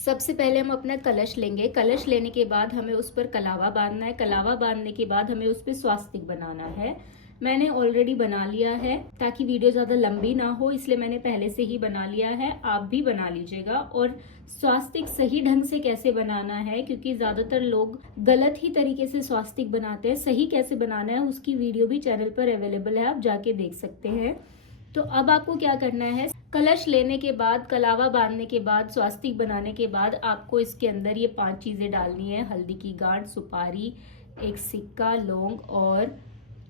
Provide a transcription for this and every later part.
सबसे पहले हम अपना कलश लेंगे। कलश लेने के बाद हमें उस पर कलावा बांधना है। कलावा बांधने के बाद हमें उस पर स्वास्तिक बनाना है। मैंने ऑलरेडी बना लिया है, ताकि वीडियो ज़्यादा लंबी ना हो इसलिए मैंने पहले से ही बना लिया है। आप भी बना लीजिएगा। और स्वास्तिक सही ढंग से कैसे बनाना है, क्योंकि ज़्यादातर लोग गलत ही तरीके से स्वास्तिक बनाते हैं। सही कैसे बनाना है उसकी वीडियो भी चैनल पर अवेलेबल है, आप जाके देख सकते हैं। तो अब आपको क्या करना है, कलश लेने के बाद, कलावा बांधने के बाद, स्वास्तिक बनाने के बाद आपको इसके अंदर ये 5 चीजें डालनी है। हल्दी की गांठ, सुपारी, एक सिक्का,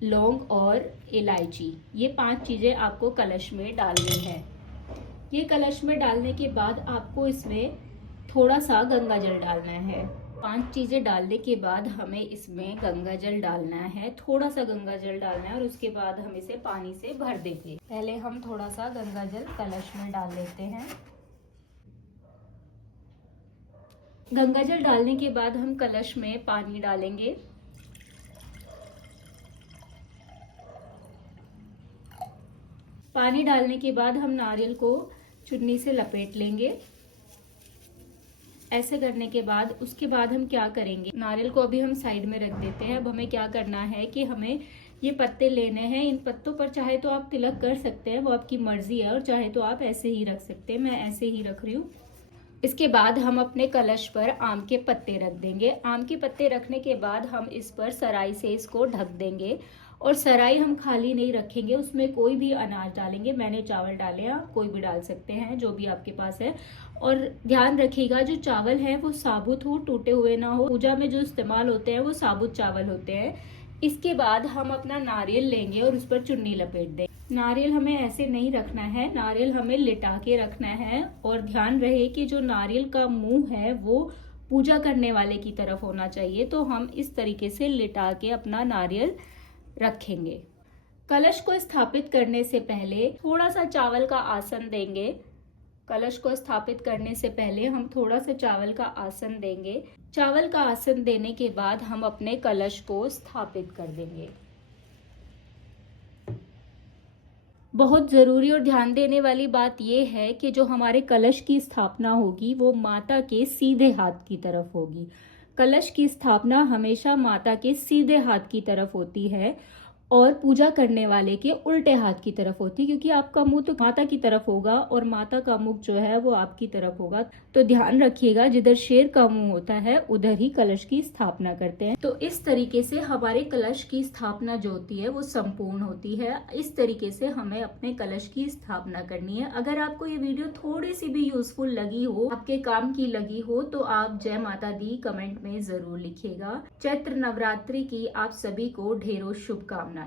लौंग और इलायची। ये 5 चीजें आपको कलश में डालनी है। ये कलश में डालने के बाद आपको इसमें थोड़ा सा गंगा जल डालना है। 5 चीजें डालने के बाद हमें इसमें गंगा जल डालना है, थोड़ा सा गंगा जल डालना है और उसके बाद हम इसे पानी से भर देंगे। पहले हम थोड़ा सा गंगा जल कलश में डाल लेते हैं। गंगा जल डालने के बाद हम कलश में पानी डालेंगे। पानी डालने के बाद हम नारियल को चुन्नी से लपेट लेंगे। ऐसे करने के बाद उसके बाद हम क्या करेंगे, नारियल को अभी हम साइड में रख देते हैं। अब हमें क्या करना है कि हमें ये पत्ते लेने हैं। इन पत्तों पर चाहे तो आप तिलक कर सकते हैं, वो आपकी मर्जी है, और चाहे तो आप ऐसे ही रख सकते हैं। मैं ऐसे ही रख रही हूँ। इसके बाद हम अपने कलश पर आम के पत्ते रख देंगे। आम के पत्ते रखने के बाद हम इस पर सराई से इसको ढक देंगे। और सराई हम खाली नहीं रखेंगे, उसमें कोई भी अनाज डालेंगे। मैंने चावल डाले, आप कोई भी डाल सकते हैं, जो भी आपके पास है। और ध्यान रखिएगा जो चावल है वो साबुत हो, टूटे हुए ना हो। पूजा में जो इस्तेमाल होते हैं वो साबुत चावल होते हैं। इसके बाद हम अपना नारियल लेंगे और उस पर चुन्नी लपेट देंगे। नारियल हमें ऐसे नहीं रखना है, नारियल हमें लिटा के रखना है। और ध्यान रहे कि जो नारियल का मुंह है वो पूजा करने वाले की तरफ होना चाहिए। तो हम इस तरीके से लिटा के अपना नारियल रखेंगे। कलश को स्थापित करने से पहले थोड़ा सा चावल का आसन देंगे। कलश को स्थापित करने से पहले हम थोड़ा सा चावल का आसन देंगे। चावल का आसन देने के बाद हम अपने कलश को स्थापित कर देंगे। बहुत जरूरी और ध्यान देने वाली बात यह है कि जो हमारे कलश की स्थापना होगी वो माता के सीधे हाथ की तरफ होगी। कलश की स्थापना हमेशा माता के सीधे हाथ की तरफ होती है और पूजा करने वाले के उल्टे हाथ की तरफ होती है, क्योंकि आपका मुंह तो माता की तरफ होगा और माता का मुख जो है वो आपकी तरफ होगा। तो ध्यान रखिएगा, जिधर शेर का मुंह होता है उधर ही कलश की स्थापना करते हैं। तो इस तरीके से हमारे कलश की स्थापना जो होती है वो संपूर्ण होती है। इस तरीके से हमें अपने कलश की स्थापना करनी है। अगर आपको ये वीडियो थोड़ी सी भी यूजफुल लगी हो, आपके काम की लगी हो, तो आप जय माता दी कमेंट में जरूर लिखिएगा। चैत्र नवरात्रि की आप सभी को ढेरों शुभकामनाएं।